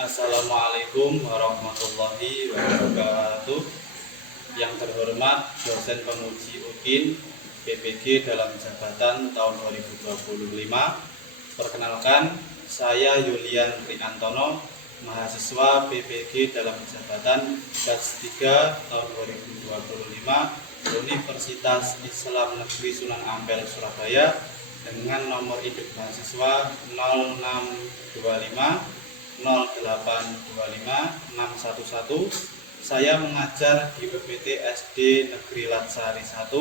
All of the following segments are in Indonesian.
Assalamualaikum warahmatullahi wabarakatuh. Yang terhormat dosen penguji UKIN PPG dalam jabatan tahun 2025. Perkenalkan, saya Yulian Priantono, mahasiswa PPG dalam jabatan batch 3 tahun 2025 Universitas Islam Negeri Sunan Ampel Surabaya dengan nomor induk mahasiswa 0625 0825 611. Saya mengajar di UPT SD Negeri Latsari 1,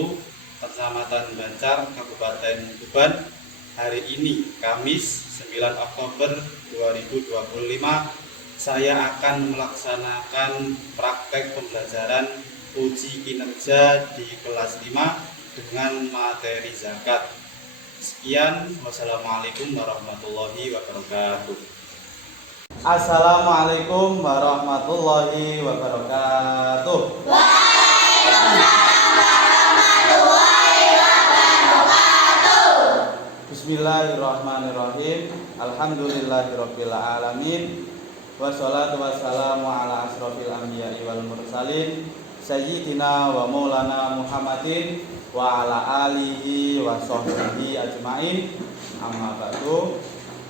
Kecamatan Bancar, Kabupaten Tuban. Hari ini, Kamis 9 Oktober 2025, saya akan melaksanakan praktek pembelajaran uji kinerja di kelas 5 dengan materi zakat. Sekian, wassalamualaikum warahmatullahi wabarakatuh. Assalamualaikum warahmatullahi wabarakatuh. Waalaikumsalam warahmatullahi wabarakatuh. Bismillahirrahmanirrahim. Alhamdulillahirabbil alamin. Wassalatu wassalamu ala asrofil anbiya'i wal mursalin sayyidina wa maulana Muhammadin wa ala alihi wa sahbihi ajmain. Amma ba'du.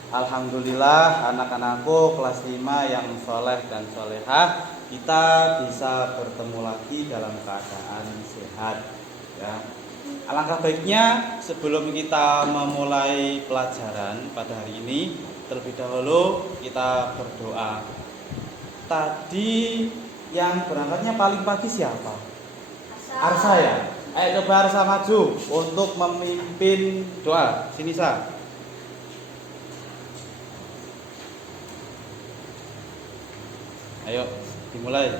Alhamdulillah, anak-anakku kelas 5 yang soleh dan solehah, kita bisa bertemu lagi dalam keadaan sehat ya. Alangkah baiknya sebelum kita memulai pelajaran pada hari ini, terlebih dahulu kita berdoa. Tadi yang berangkatnya paling pagi siapa? Arsa ya? Ayo coba Arsa maju untuk memimpin doa. Sini Sa. Ayo dimulai.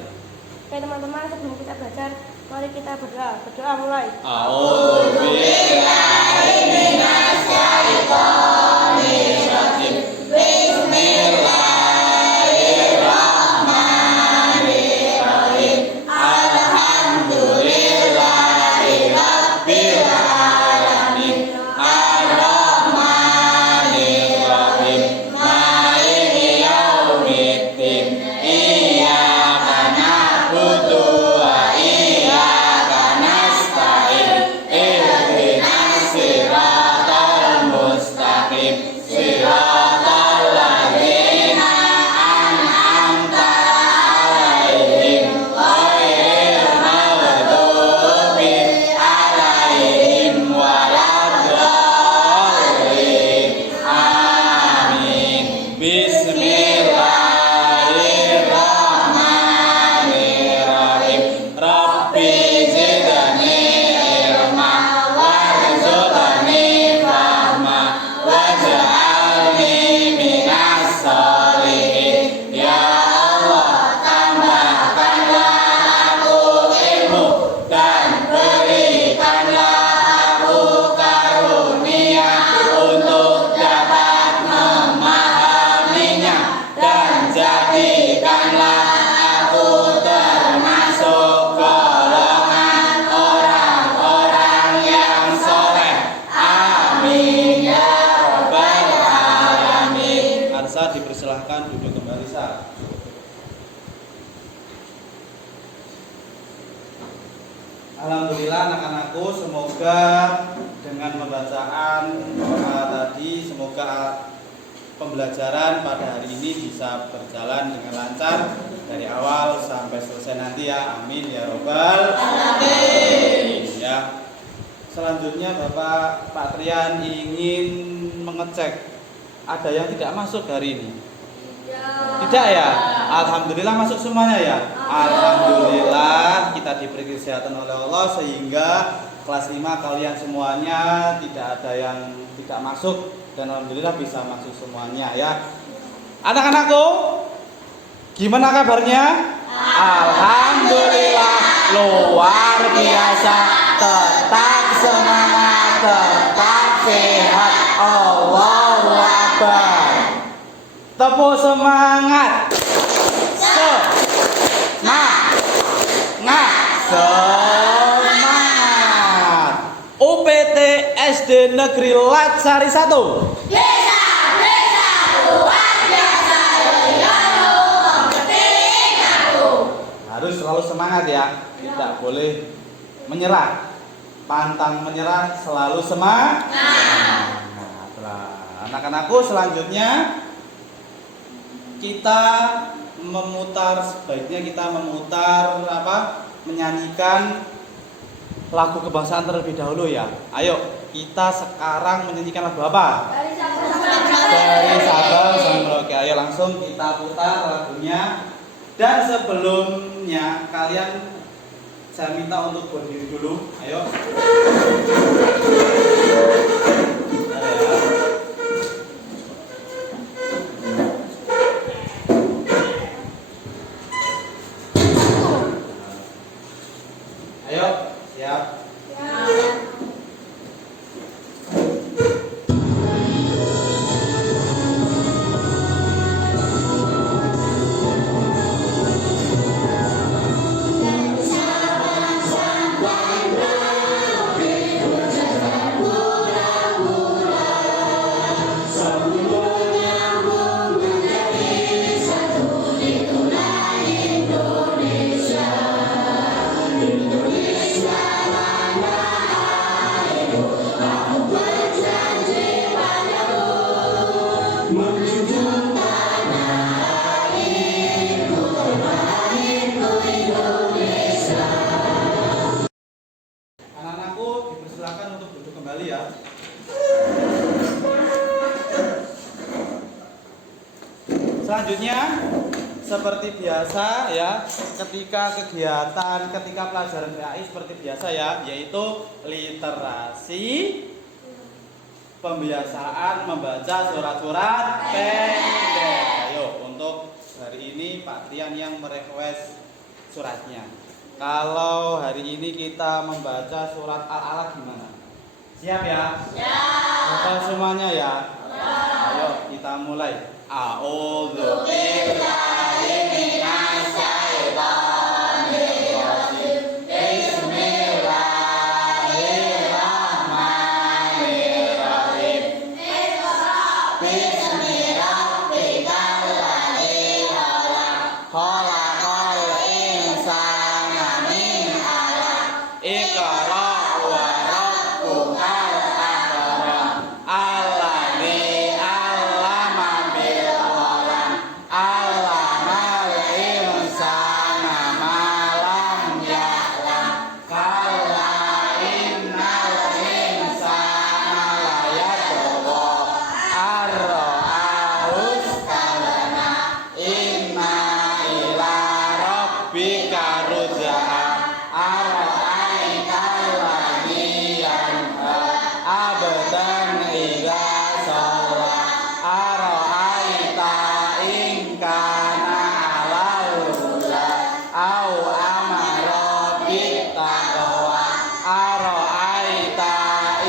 Oke teman-teman, sebelum kita belajar, mari kita berdoa. Berdoa mulai. A'udzu billahi minasy syaithanir rajim. Bismillahirrahmanirrahim. Alhamdulillahi rabbil alamin. Ar-Rahmanir Rahim. Maliki yaumiddin. Iyyaka na'budu wa iyyaka nasta'in. Ihdinas siratal mustaqim. Siratal ladzina an'amta 'alaihim ghairil maghdubi 'alaihim waladdallin. Amin. Bismillahirrahmanirrahim. Rabbi zidni ilma warzuqni fahma waj'alni minas sholihin. Ya Allah, tambahkanlah aku ilmu dan berikanlah aku karunia untuk dapat memahaminya, dan jadikanlah aku termasuk golongan orang-orang yang soleh. Amin ya rabbal alamin. Arsa dipersilahkan duduk kembali Sa. Alhamdulillah anak-anakku, semoga dengan pembacaan tadi, semoga pembelajaran pada hari ini bisa berjalan dengan lancar dari awal sampai selesai nanti ya. Amin ya robbal alamin ya. Selanjutnya Pak Trian ingin mengecek ada yang tidak masuk hari ini. Tidak ya? Alhamdulillah masuk semuanya ya. Alhamdulillah kita diberi kesehatan oleh Allah sehingga kelas 5 kalian semuanya tidak ada yang tidak masuk, dan alhamdulillah bisa masuk semuanya ya. Anak-anakku, gimana kabarnya? Alhamdulillah luar biasa. Tetap semangat, tetap sehat. Allahu Akbar. Tepuk semangat. Semangat. UPT SD Negeri Latsari 1. Desa luar biasa. selalu semangat ya, tidak boleh menyerah. Pantang menyerah, selalu semangat. Nah, anak-anakku, selanjutnya kita sebaiknya kita memutar menyanyikan lagu kebangsaan terlebih dahulu ya. Ayo, kita sekarang menyanyikan lagu apa? Dari Sabang sampai Merauke. Ayo langsung kita putar lagunya. Dan sebelumnya kalian saya minta untuk berdiri dulu. Ayo. Ayo, siap. Anak-anakku dipersilakan untuk duduk kembali ya. Selanjutnya seperti biasa ya, ketika pelajaran PAI seperti biasa ya, yaitu literasi, pembiasaan membaca surat-surat pendek. Ayo, untuk hari ini Pak Trian yang merequest suratnya. Kalau hari ini kita membaca surat Al-Alaq gimana? Siap ya? Siap. Hafal semuanya ya? Siap. Ayo kita mulai. A'udzu billahi minasyaitonir rajim. Bismillahirrahmanirrahim. Iqra bismi rabbikal ladzi khalaq. Khalaqal insana min 'alaq. Iqra wa rabbukal akram. Alladzi 'allama bil qalam. 'Allamal insana ma lam ya'lam. Kalla innal insana layatgha ar-ra'ahu istaghna. Inna ila rabbika ruj'a. Ara'aital ladzi yanha 'abdan idza shalla. Ara'aita in kana 'alal huda au amara bittaqwa. Ara'aita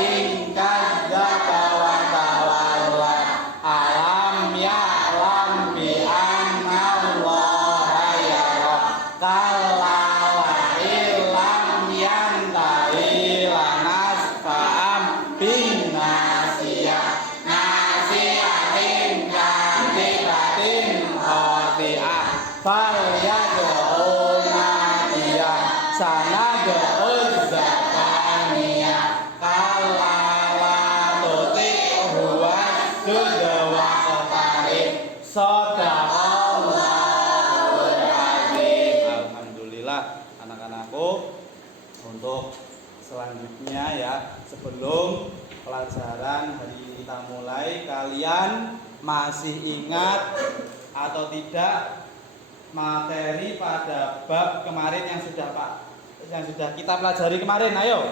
in kadzdzaba wa tawalla. Alam ya'lam bi anna Allaha yara. Kalla la illam yantahi lanasfa'am bin nasiyah. Nasiyatin kadibatin khati'ah. Falyad'u nadiyah. Sanad'u zabaniyah. Kalla la tuti'hu wasjud waqtarib. Shadaqallahul azim. Alhamdulillah anak-anakku, untuk selanjutnya ya, sebelum pelajaran hari ini kita mulai, kalian masih ingat atau tidak materi pada bab kemarin yang sudah kita pelajari kemarin? Ayo.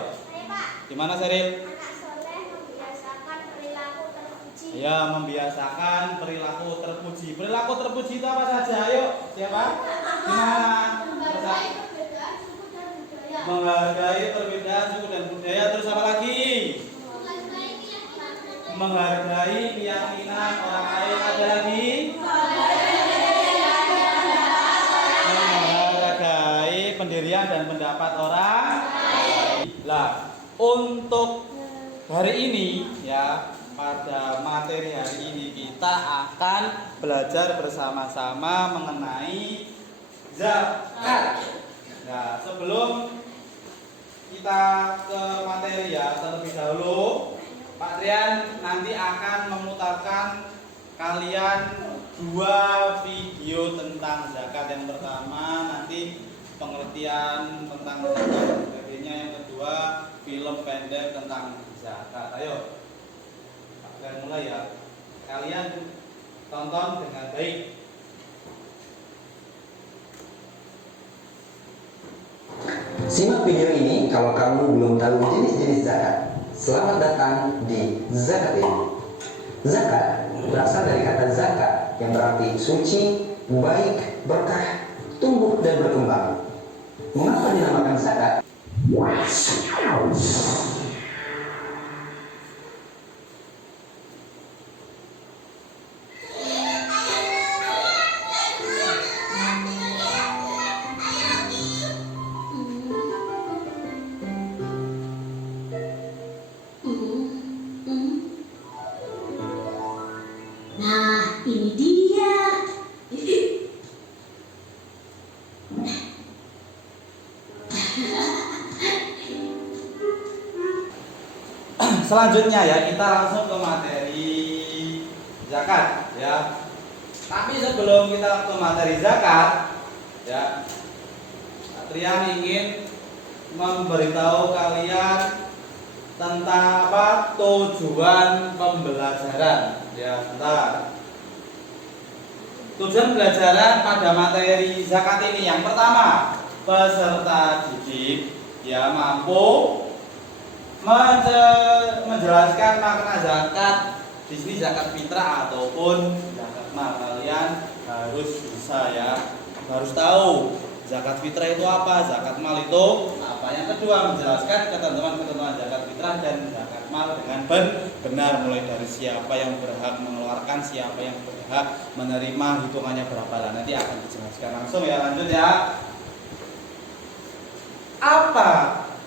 Gimana Seril? Anak soleh membiasakan perilaku terpuji. Ya, membiasakan perilaku terpuji. Perilaku terpuji itu apa saja? Ayo, siapa? Gimana? Menghargai perbedaan suku dan budaya. Menghargai perbedaan suku dan budaya. Terus apa lagi? Menghargai keyakinan orang lain. Ada lagi? Menghargai pendirian dan pendapat orang lain. Lah, untuk hari ini ya, pada materi hari ini kita akan belajar bersama-sama mengenai zakat. Nah, sebelum kita ke materi ya, terlebih dahulu Pak Trian nanti akan memutarkan kalian 2 video tentang zakat. Yang pertama nanti pengertian tentang zakat dan sebagainya, yang kedua film pendek tentang zakat. Ayo Pak Trian mulai ya, kalian tonton dengan baik. Simak video ini kalau kamu belum tahu jenis-jenis zakat. Selamat datang di Zakat ini. Zakat berasal dari kata zakat yang berarti suci, baik, berkah, tumbuh dan berkembang. Mengapa dinamakan zakat? Nah, ini dia. Selanjutnya ya, kita langsung ke materi zakat ya. Tapi sebelum kita ke materi zakat ya, Trian ingin memberitahu kalian tentang apa tujuan pembelajaran ya. Bentar. Tujuan pembelajaran pada materi zakat ini yang pertama, peserta didik ya mampu menjelaskan makna zakat. Di sini zakat fitrah ataupun zakat mal. Kalian harus bisa ya, harus tahu zakat fitrah itu apa, zakat mal itu apa. Yang kedua, menjelaskan ketentuan-ketentuan zakat fitrah dan zakat mal dengan benar, mulai dari siapa yang berhak mengeluarkan, siapa yang berhak menerima, hitungannya berapa lah. Nanti akan dijelaskan langsung ya. Lanjut ya. Apa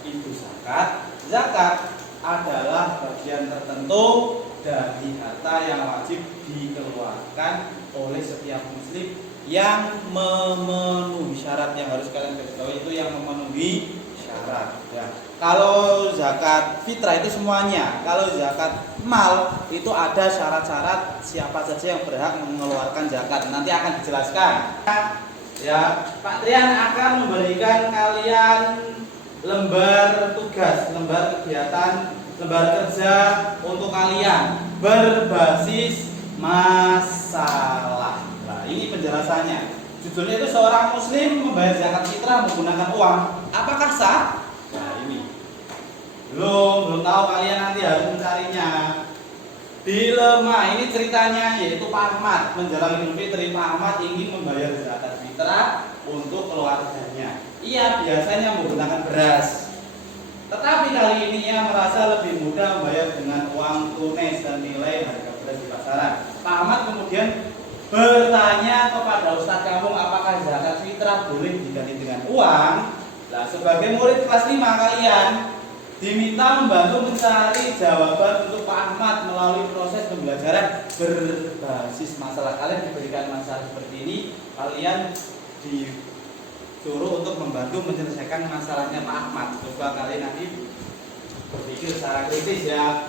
itu zakat? Zakat adalah bagian tertentu dari harta yang wajib dikeluarkan oleh setiap muslim yang memenuhi syarat. Yang harus kalian ketahui itu yang memenuhi syarat ya. Kalau zakat fitrah itu semuanya. Kalau zakat mal itu ada syarat-syarat siapa saja yang berhak mengeluarkan zakat. Nanti akan dijelaskan ya. Pak Trian akan memberikan kalian lembar tugas, lembar kegiatan, lembar kerja untuk kalian berbasis masalah. Nah, ini penjelasannya. Judulnya itu seorang muslim membayar zakat fitrah menggunakan uang. Apakah sah? Nah, ini. Belum tahu, kalian nanti harus mencarinya. Dilema ini ceritanya yaitu Pak Ahmad menjelang Idul Fitri. Pak Ahmad ingin membayar zakat fitrah untuk keluarganya. Ia biasanya menggunakan beras, tetapi kali ini ia merasa lebih mudah membayar dengan uang tunai dan nilai harga beras di pasaran. Pak Ahmad kemudian bertanya kepada Ustadz kampung, apakah zakat fitrah boleh diganti dengan uang? Nah, sebagai murid kelas 5 kalian diminta membantu mencari jawaban untuk Pak Ahmad melalui proses pembelajaran berbasis masalah. Kalian diberikan masalah seperti ini, kalian disuruh untuk membantu menyelesaikan masalahnya Pak Ahmad. Coba kalian nanti berpikir secara kritis ya.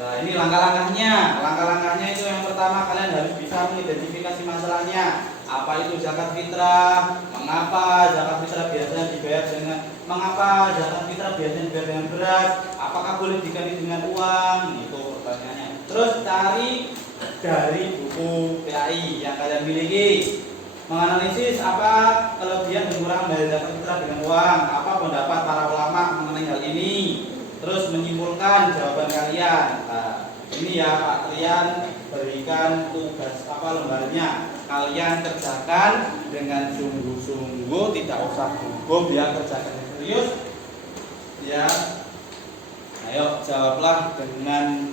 Nah, ini langkah-langkahnya. Langkah-langkahnya itu yang pertama, kalian harus bisa mengidentifikasi masalahnya. Apa itu zakat fitrah? Mengapa zakat fitrah biasanya dibayar dengan beras? Apakah boleh diganti dengan uang? Itu pertanyaannya. Terus cari dari buku PAI yang kalian miliki. Menganalisis apa kelebihan dan kekurangan dari zakat fitrah dengan uang, apa pendapat para ulama mengenai hal ini. Terus menyimpulkan jawaban kalian. Nah, ini ya Pak Trian berikan tugas lembarnya. Kalian kerjakan dengan sungguh-sungguh, tidak usah gugup ya, kerjakan serius ya. Ayo jawablah dengan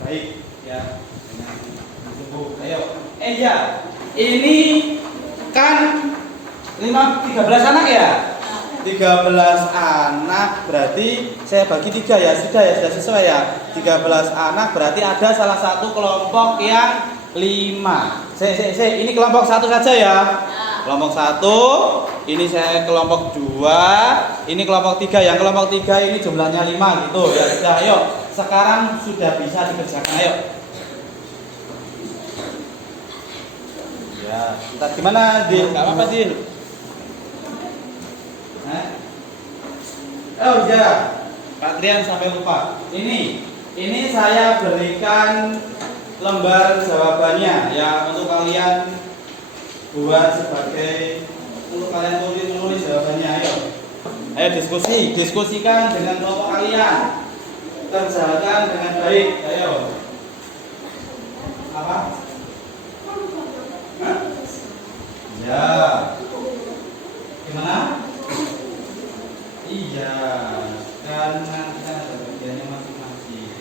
baik ya, dengan sungguh. Ayo. Ya, ini kan 13 anak ya? 13 anak berarti saya bagi 3 ya, sudah sesuai ya. 13 anak berarti ada salah satu kelompok yang 5. Ini kelompok 1 saja ya. Kelompok 1, ini saya kelompok 2, ini kelompok 3. Yang kelompok 3 ini jumlahnya 5 gitu. Ya sudah, ayo. Sekarang sudah bisa dikerjakan, ayo. Ya, entar gimana, Dil? Enggak apa-apa, Dil. Oh ya, Pak Trian sampai lupa. Ini saya berikan lembar jawabannya ya untuk kalian buat sebagai untuk kalian tulis jawabannya. Ayo diskusikan dengan kelompok kalian. Kerjakan dengan baik. Ayo. Apa? Hah? Ya. Gimana? Iya, karena kita ada bagiannya masing-masing.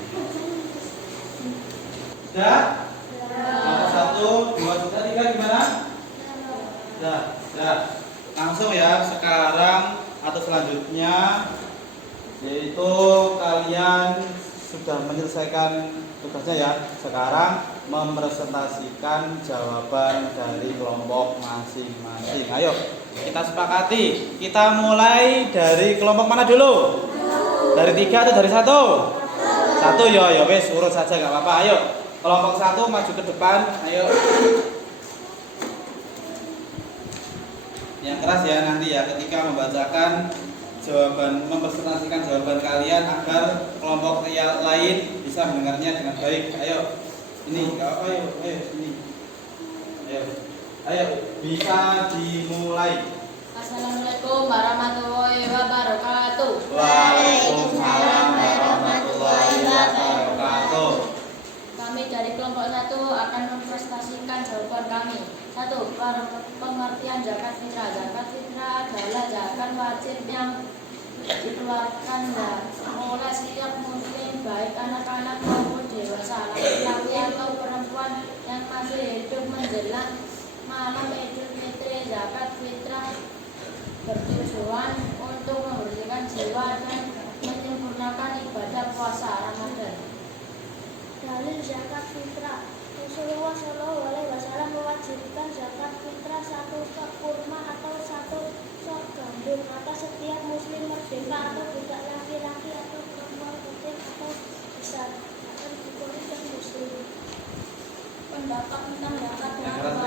Sudah? Nomor 1, 2, 3 gimana? Sudah. Langsung ya sekarang atau selanjutnya yaitu kalian sudah menyelesaikan tugasnya ya. Sekarang mepresentasikan jawaban dari kelompok masing-masing. Ayo kita sepakati. Kita mulai dari kelompok mana dulu? Dari 3 atau dari 1? 1 ya wes urut saja nggak apa-apa. Ayo kelompok 1 maju ke depan. Ayo. Yang keras ya nanti ya ketika membacakan jawaban, mempresentasikan jawaban kalian agar kelompok lain bisa mendengarnya dengan baik. Ayo, ini nggak apa, ayo sini. Ayo, bisa dimulai. Assalamualaikum warahmatullahi wabarakatuh. Waalaikumsalam warahmatullahi wabarakatuh. Kami dari kelompok 1 akan mempresentasikan jawaban kami. 1. Pengertian zakat fitrah. Zakat fitrah adalah zakat wajib yang dikeluarkan oleh setiap muslim, baik anak-anak maupun dewasa, laki-laki atau perempuan yang masih hidup menjelang malam Idul Fitri. Zakat fitrah bertujuan untuk membersihkan jiwa dan menyempurnakan ibadah puasa Ramadan. Dalil zakat fitrah. Rasulullah Shallallahu Alaihi Wasallam mewajibkan zakat fitrah 1 stok kurma atau 1 stok gandum atas setiap muslim merdeka atau budak laki-laki atau perempuan kecil atau besar akan dikumpulkan yang muslim. Pendapat tentang zakat fitrah.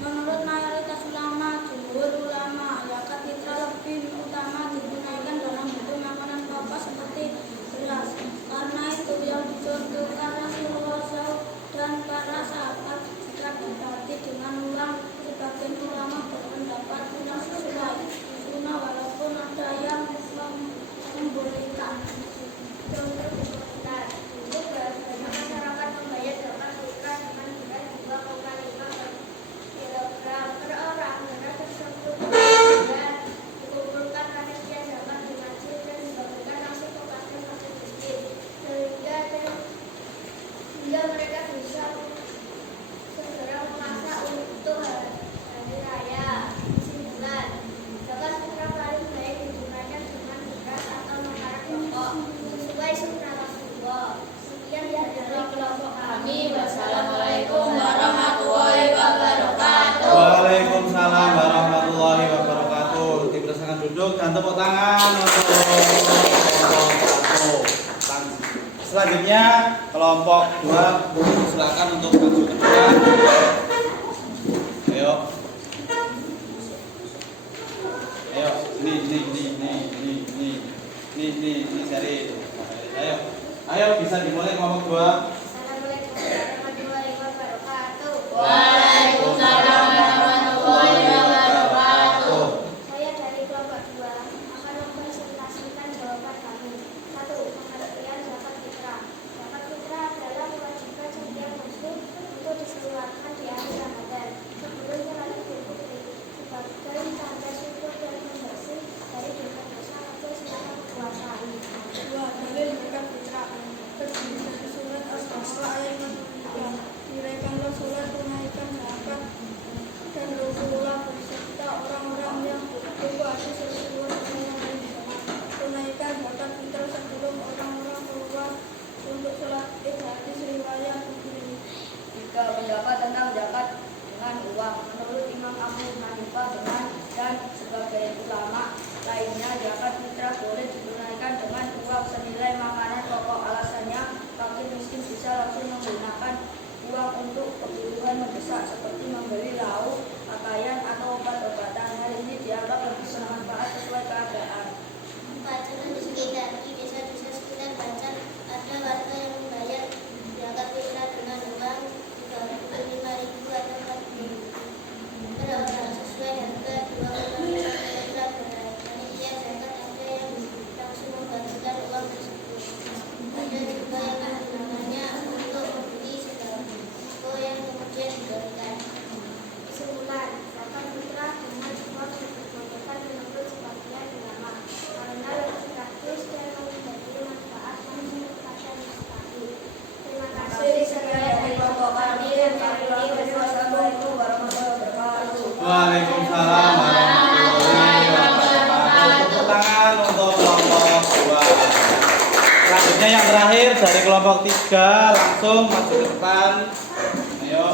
Menurut mayoritas ulama, jumhur ulama, zakat fitrah lebih utama digunakan dalam bentuk makanan pokok seperti beras. Karena itu yang dicontohkan Rasulullah SAW dan para sahabat jika dibagi dengan uang. Sebagian ulama berpendapat tidak sesuai sunnah walaupun ada yang membolehkan. Contoh sebentar. Dulu banyak masyarakat membayar zakat fitrah dengan beras 2,5 kilogram per orang. Beras tersebut kemudian dikumpulkan panitia zakat di masjid dan dibagikan langsung kepada fakir miskin sehingga mereka bisa segera memasak untuk hari raya. Kesimpulan, zakat fitrah paling baik digunakan dengan beras atau makanan pokok sesuai sunnah Rasulullah. Sekian dari kelompok kami. Wassalamualaikum warahmatullahi wabarakatuh. Waalaikumsalam warahmatullahi wabarakatuh. Dipersilakan duduk dan tepuk tangan untuk kelompok 1. Selanjutnya kelompok 2 silakan untuk maju ke depan. Ayo, ini cari. Ayo bisa dimulai kelompok 2. Assalamualaikum warahmatullahi wabarakatuh. Waalaikumsalam warahmatullahi wabarakatuh. Saya dari kelompok 2 akan mempresentasikan jawaban kami. 1. Pengertian zakat fitrah. Zakat fitrah adalah kewajiban setiap muslim untuk dikeluarkan di akhir Ramadan sebelum sholat Idul Fitri sebagai tanda syukur dan pembersih dari dosa-dosa kecil selama puasa. 2. Dalil zakat fitrah. Terdiri dari surat boleh ditunaikan dengan uang senilai makanan pokok. Alasannya, fakir miskin bisa langsung menggunakan uang untuk kebutuhan mendesak seperti membeli lauk, pakaian, atau obat-obatan. Hal ini dianggap lebih bermanfaat sesuai keadaan. Pacaran di sekitar di desa-desa sekitar Banjar ada warga yang membayar zakat fitrah dengan uang 35.000 atau 40.000 per orang sesuai harga 2,5 kilogram beras. Panitia zakat ada yang langsung membagikan uang tersebut. Ada juga yang menggunakannya untuk membeli sembako yang kemudian dibagikan. Kesimpulan, zakat fitrah dengan uang diperbolehkan menurut sebagian ulama karena lebih praktis dan memberi manfaat langsung kepada mustahil. Terima kasih. Sekian dari kelompok kami. Wassalamualaikum warahmatullahi wabarakatuh. Waalaikumsalam warahmatullahi wabarakatuh. Tepuk tangan untuk kelompok 2. Selanjutnya yang terakhir dari kelompok 3 langsung masuk ke depan. Ayo.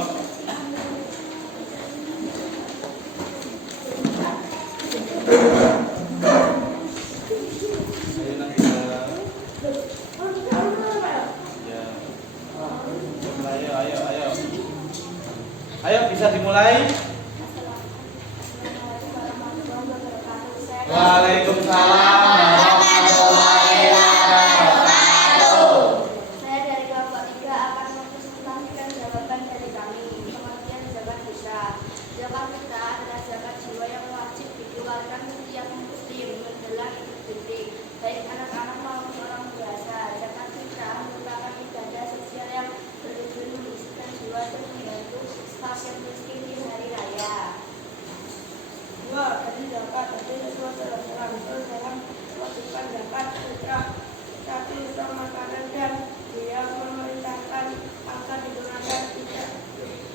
Ayo bisa dimulai. Waalaikumsalam warahmatullahi wabarakatuh. Saya dari kelompok 3 akan mempresentasikan jawaban dari kami. Pengertian zakat fitrah. Zakat fitrah adalah zakat jiwa yang wajib dikeluarkan setiap muslim menjelang Idul Fitri, baik anak-anak maupun orang dewasa. Zakat fitrah merupakan ibadah sosial yang bertujuan mengisikan jiwa dan membantu fakir miskin di hari raya. 2. Dari zakat ada sesuatu dalam mewajibkan zakat fitrah. 1. Uang makanan dan biaya memerintahkan agar digunakan tidak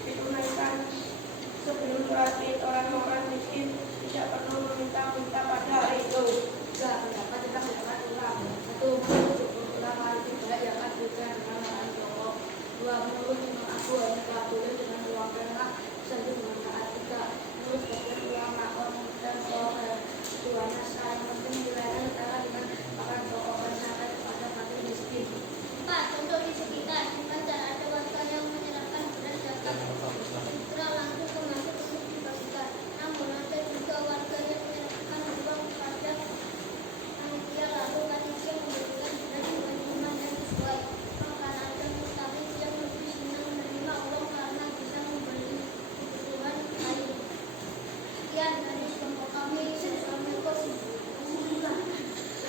ditunaikan sebelum berakhir. Orang miskin tidak perlu meminta-minta pada hari itu. 3. Pendapat tentang zakat uang. 1. Menurut ulama tidak zakat fitrah dengan bahan pokok. 2. Menurut Imam Abu Hanifah boleh dengan uang perak sambil bermanfaat. 3. Menurut sebagian ulama dan tuannya secara penting dilarang setara dengan makan pokok dan zakat kepada fakir miskin. 4. Untuk di sekitar Banjar ada warga yang menyerahkan beras zakat fitrah langsung ke masjid untuk dibagikan. Namun ada juga warga yang menyerahkan uang kepada panitia lalu panitia memberikan beras dengan jumlah yang sesuai. Makanan dan mustahil yang lebih senang menerima uang karena bisa membeli kebutuhan lain. Sekian dari kelompok kami.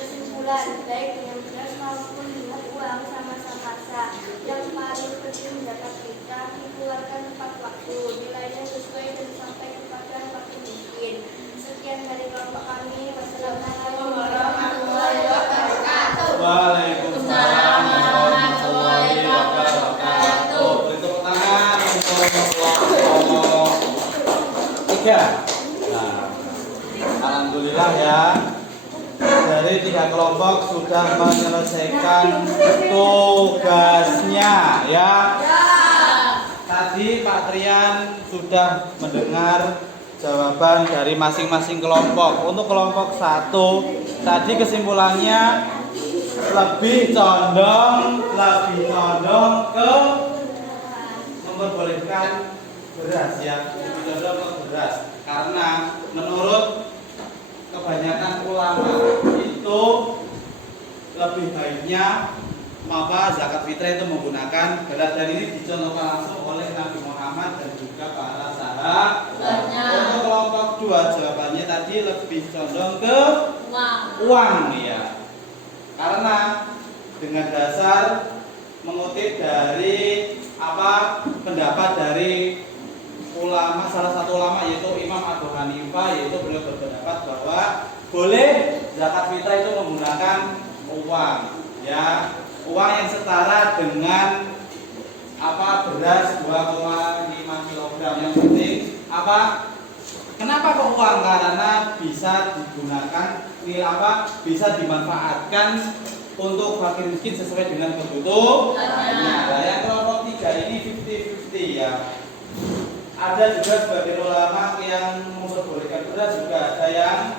Kesimpulan, baik dengan beras maupun dengan uang sama-sama sah. Yang paling penting zakat fitrah dikeluarkan tepat waktu, nilainya sesuai dan sampai kepada fakir miskin. Sekian dari kelompok kami. Wassalamualaikum warahmatullahi wabarakatuh. Waalaikumsalam warahmatullahi wabarakatuh. Beri tepuk tangan untuk kelompok 3. Nah, alhamdulillah ya. Dari 3 kelompok sudah menyelesaikan tugasnya ya. Tadi Pak Trian sudah mendengar jawaban dari masing-masing kelompok. Untuk kelompok 1 tadi kesimpulannya lebih condong ke memperbolehkan beras ya, lebih condong ke beras karena menurut kebanyakan ulama itu lebih baiknya zakat fitrah itu menggunakan beras, dan ini dicontohkan langsung oleh Nabi Muhammad dan juga para sahabatnya. Untuk kelompok 2 jawabannya tadi lebih condong ke uang ya, karena dengan dasar mengutip dari pendapat dari ulama, salah satu ulama yaitu Imam Abu Hanifah, yaitu beliau berpendapat bahwa boleh zakat fitrah itu menggunakan uang ya, uang yang setara dengan beras 2,5 kg. Yang penting kenapa kok uang? Karena bisa digunakan bisa dimanfaatkan untuk fakir miskin sesuai dengan kebutuhannya. Nah, yang kelompok 3 ini 50-50 ya. Ada juga sebagian ulama yang memperbolehkan beras, juga ada yang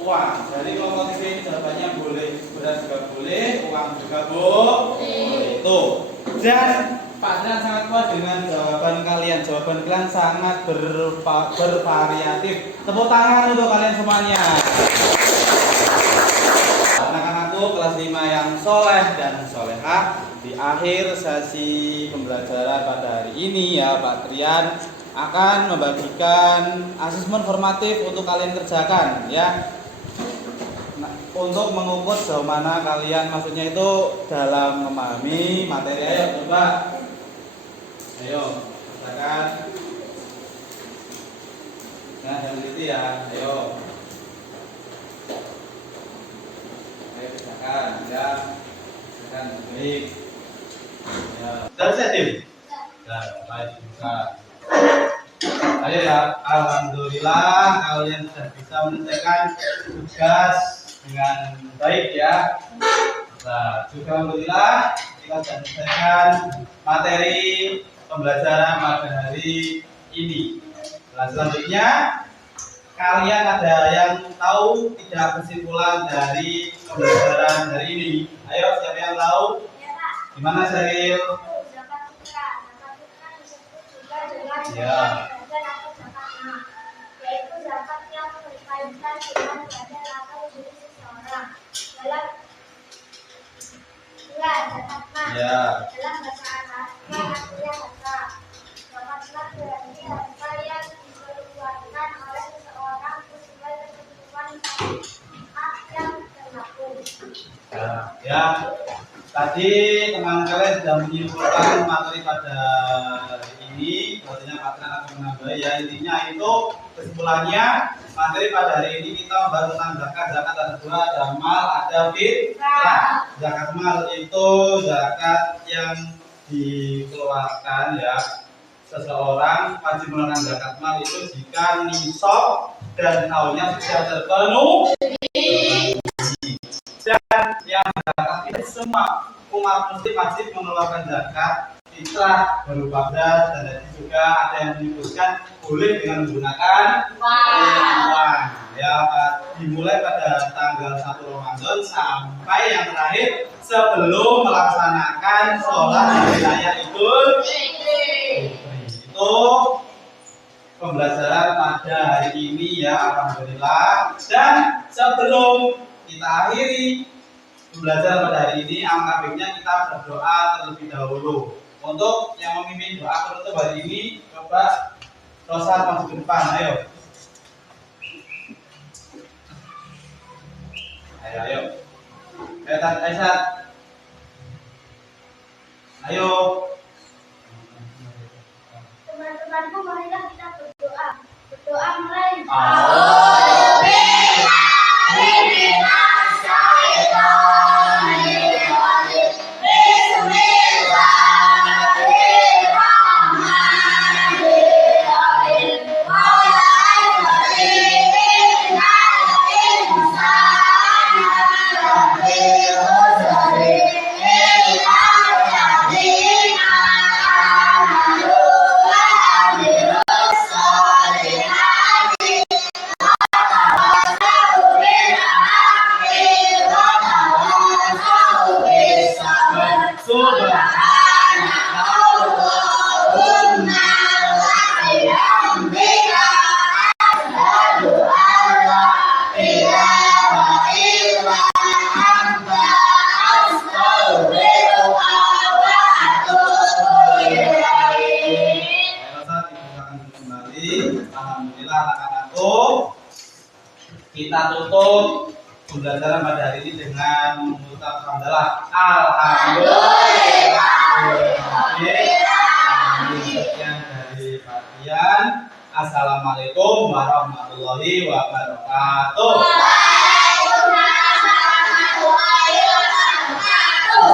uang. Dari kelompok ini jawabannya boleh, beras juga boleh, uang juga boleh. Itu. Dan Pak Adnan sangat puas dengan jawaban kalian. Jawaban kalian sangat bervariatif. Tepuk tangan untuk kalian semuanya. Anak-anakku kelas 5 yang soleh dan solehah, di akhir sesi pembelajaran pada hari ini ya Pak Trian akan membagikan asesmen formatif untuk kalian kerjakan ya. Untuk mengukur sejauh mana kalian maksudnya itu dalam memahami materi. Ayo coba. Ayo, kerjakan. Nah, jangan teliti ya. Ayo. Ayo kerjakan ya. Kerjakan baik. Ya. Sudah siap, Tim? Sudah, baik. Buka. Ayo ya, alhamdulillah kalian sudah bisa menyelesaikan tugas dengan baik ya. Nah, juga alhamdulillah kita sudah menyelesaikan materi pembelajaran pada hari ini. Nah, selanjutnya kalian ada yang tahu tidak kesimpulan dari pembelajaran hari ini? Ayo, siapa yang tahu? Ya, Pak. Gimana, Seril? Zakat fitrah. Zakat fitrah disebut juga dengan Ya. badan atau zakat mal, yaitu zakat yang berkaitan dengan badan atau diri seseorang. Dalam zakat mal. Ya. Dalam bahasa Arabnya artinya harta. Zakat mal berarti harta yang dikeluarkan oleh seseorang sesuai ketentuan syariat yang berlaku. Ya. Tadi teman kalian sudah menyimpulkan materi pada hari ini, artinya Pak akan menambah ya. Intinya itu kesimpulannya materi pada hari ini kita membahas tentang zakat. Zakat ada dua, ada mal, ada fitrah. Zakat mal itu zakat yang dikeluarkan ya. Seseorang wajib mengeluarkan zakat mal itu jika nisab dan tahunnya sudah terpenuhi. Dan yang zakat itu semua umat muslim wajib mengeluarkan zakat fitrah berupa beras, dan tadi juga ada yang menyebutkan boleh dengan menggunakan uang ya. Dimulai pada tanggal 1 Ramadan sampai yang terakhir sebelum melaksanakan sholat hari raya Idul Fitri. Itu pembelajaran pada hari ini ya, alhamdulillah. Dan sebelum kita akhiri pembelajaran pada hari ini, alangkah baiknya kita berdoa terlebih dahulu. Untuk yang memimpin doa penutup hari ini, coba Rosa maju ke depan, ayo. Ayo. Aisyah. Ayo. Teman-temanku, marilah kita berdoa. Berdoa mulai. Alhamdulillah anak-anakku, kita tutup pembelajaran pada hari ini dengan mengucap hamdalah. Alhamdulillah. Sekian dari Pak. Assalamualaikum warahmatullahi wabarakatuh.